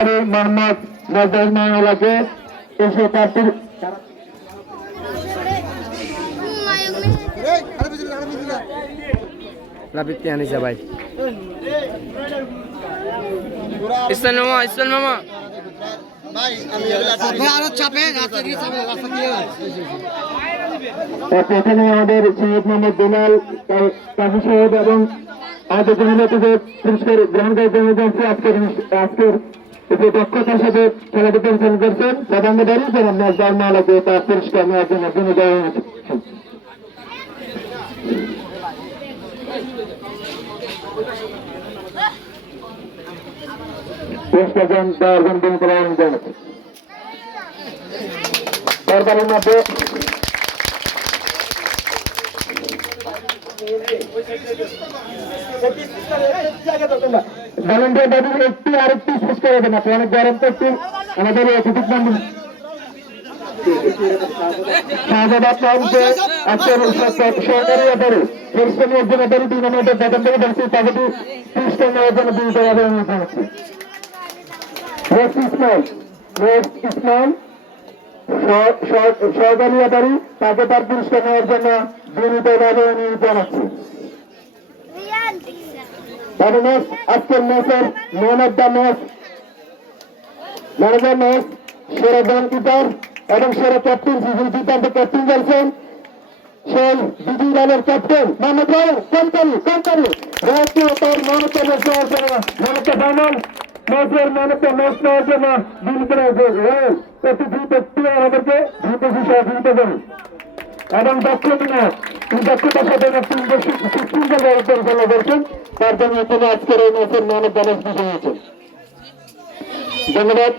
মোহাম্মদ নজর মাওলাকে এসে প্রার্থীর ভাই ইসলাম মামা প্রথমে আমাদের সৈয়দ মোহাম্মদ বেলাল কাজী সাহেব এবং আমাদের জনজাতিদের পুরস্কার গ্রহণ করে জন্য যাচ্ছি আজকের যে দক্ষতার সাথে খেলাটি পরিচালনা করছেন প্রধান মেধাবী জনাব নজর মাওলাকে তার পুরস্কার নেওয়ার জন্য দেওয়া হয়েছে। পুরস্কার দেওয়ার জন্য জানাচ্ছি সরকারের মধ্যে ভলেন্টিয়ার দাবি একটু আরেকটু শেষ করে দেন আপনি অনেক গরম তো একটু আমাদের অতিথি বান্ধব শাহজাদ সাহেবকে আজকের সরকারি ব্যাপারে পরিশ্রমী একজন ব্যাপারে টুর্নামেন্টের প্রথম থেকে বলছি তাকে পুরস্কার নেওয়ার জন্য দিতে হবে আমি জানাচ্ছি। ইসলাম সরকারি ব্যাপারী তাকে তার পুরস্কার নেওয়ার জন্য বিনীতভাবে অনুরোধ জানাচ্ছি। আজকের ম্যাচের ম্যান অফ দ্য ম্যাচ সেরা গোলকিপার এবং সেরা ক্যাপ্টেন জিতান্ত ক্যাপ্টেন বলছেন সেই বিজয়ী দলের ক্যাপ্টেন মোহাম্মদ কোম্পানি তার মমতা ফাইনাল ম্যাচের মমতা ম্যাচ নেওয়ার জন্য প্রতি আমাদেরকে দ্রুত সহযোগিতা করুন এবং দক্ষতার সাথে পরিচালনা করছেন তার জন্য তিনি আজকের এই ম্যাচের ম্যান অফ দ্য ম্যাচ বিজয়ী হয়েছেন। ধন্যবাদ।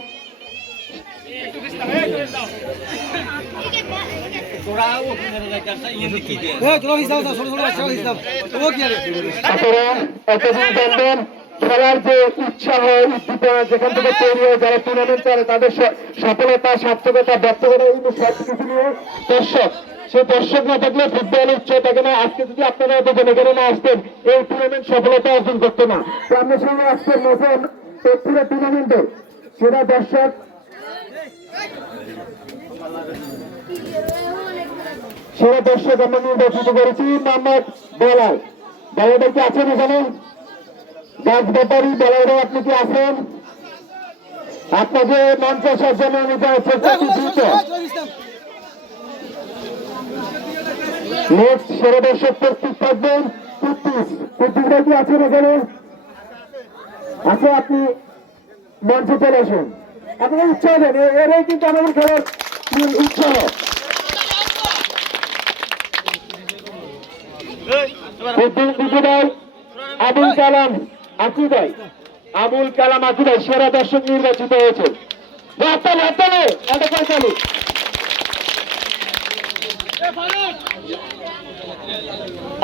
খেলার যে উৎসাহ উদ্দীপনা যেখান থেকে তৈরি হয় যারা টুর্নামেন্ট করে তাদের সফলতা সার্থকতা ব্যর্থকতা সবকিছু নিয়ে সেই দর্শক না থাকলে ফুটবল উৎসব থাকে না। আজকে যদি আপনারা এখানে না আসতেন এই টুর্নামেন্ট সফলতা অর্জন করতো না। তো আমরা সঙ্গে আজকের ম্যাচে পুরো টুর্নামেন্টে সেরা দর্শক আমরা নির্বাচিত করেছি মোহাম্মদ বেলাল। বেলালটা কি আছেন এখানে? গাছ ব্যাপারী বেলালরা আপনি কি আছেন? আপনাকে মঞ্চ আসার জন্য আমি নেক্সট সেরা দর্শক প্রস্তুত থাকবেন। কুদ্দুসরা কি আছেন এখানে? আছে, আপনি মঞ্চে চলে আসুন। আপনারা উৎসাহ দেন, এরাই কিন্তু আমাদের খেলার উৎসাহ। আবুল কালাম আকু ভাই সেরা দর্শক নির্বাচিত হয়েছে।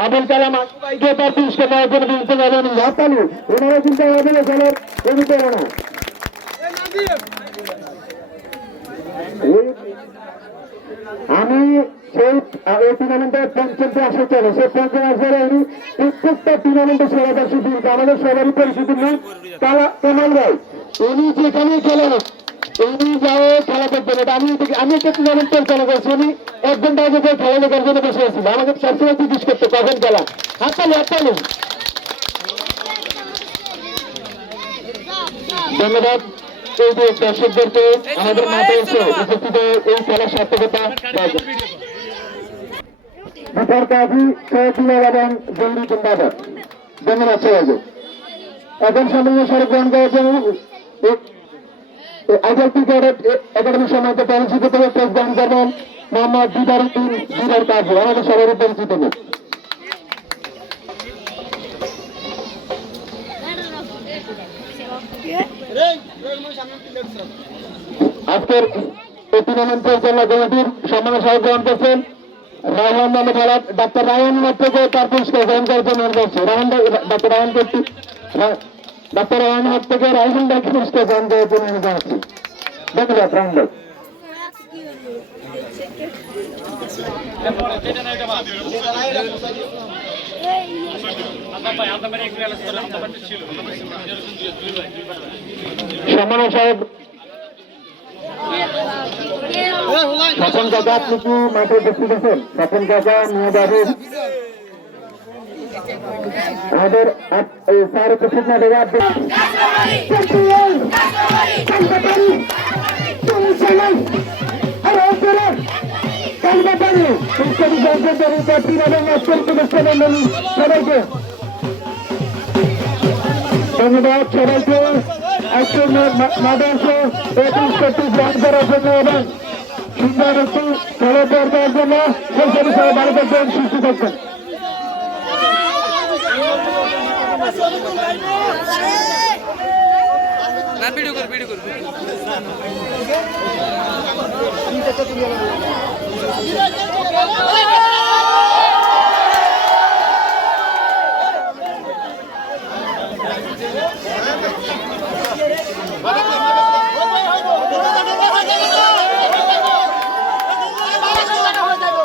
আবুল কালাম আকু ভাইকে তার পুরস্কার নেওয়ার জন্য দিতে যাবেন হাততালি। ওনারা কিন্তু আমাদের খেলার অনুপ্রেরণা। আমি সেই টুর্নামেন্টের পঞ্চমটি আসে চলে সেই পঞ্চম আসলে উনি প্রত্যেকটা টুর্নামেন্টে সেরা দর্শক দিয়েছে। আমাদের সবারই পরিচিত নেই কামাল ভাই, উনি যেখানে খেলেন উনি যাও খেলা করতেন। আমি একটা টুর্নামেন্ট পরিচালনা করছি, উনি 1 ঘন্টা আগে খেলা দেখার জন্য বসে আসছিল। আমাকে সবসময় জিজ্ঞেস করতো কখন খেলা। হাততালি। ধন্যবাদ এই যে দর্শকদেরকে আমাদের মাঠে এসে উপস্থিত এই খেলার সার্থকতা কাজী সহজুলাল এবং জঙ্গি জিন্দাবাদ। ধন্যবাদ সবাইকে। এখন সম্মানীয় স্মারক গ্রহণ করার জন্য আইডিয়াল ক্রিকেট একাডেমির সম্মানিত পরিচিত থেকে প্রেস গ্রহণ করবেন মোহাম্মদ দিদার কাজী, আমাদের সবারই পরিচিত নেই। আজকের এই টুর্নামেন্ট পরিচালনা কমিটির সম্মানের সহ গ্রহণ করছেন রায়হান মোহাম্মদ আলাদ। ডাক্তার রায়হান থেকে তার পুরস্কার গ্রহণ করার জন্য করছে ডাক্তার রায়হান হাত থেকে রায়হান ডাক্তার পুরস্কার গ্রহণ করার জন্য আমি জানাচ্ছি। ধন্যবাদ রায়হান ভাই। সম্মানীয় সাহেব স্বপন কাকা, আপনি কি মাঠে উপস্থিত আছেন? স্বপন কাকা, মিয়া বাবু, আমাদের স্যার উপস্থিত না দেবে আপনি সবাইকে ধন্যবাদ। সবাইকে একটু মাঠে এসে গ্রহণ করার জন্য এবং সুন্দর একটি খেলা দেওয়ার জন্য সেই সবাই ভালো থাকবেন, সুস্থ থাকবেন। না ভিডিও কর ভিডিও কর Vamos,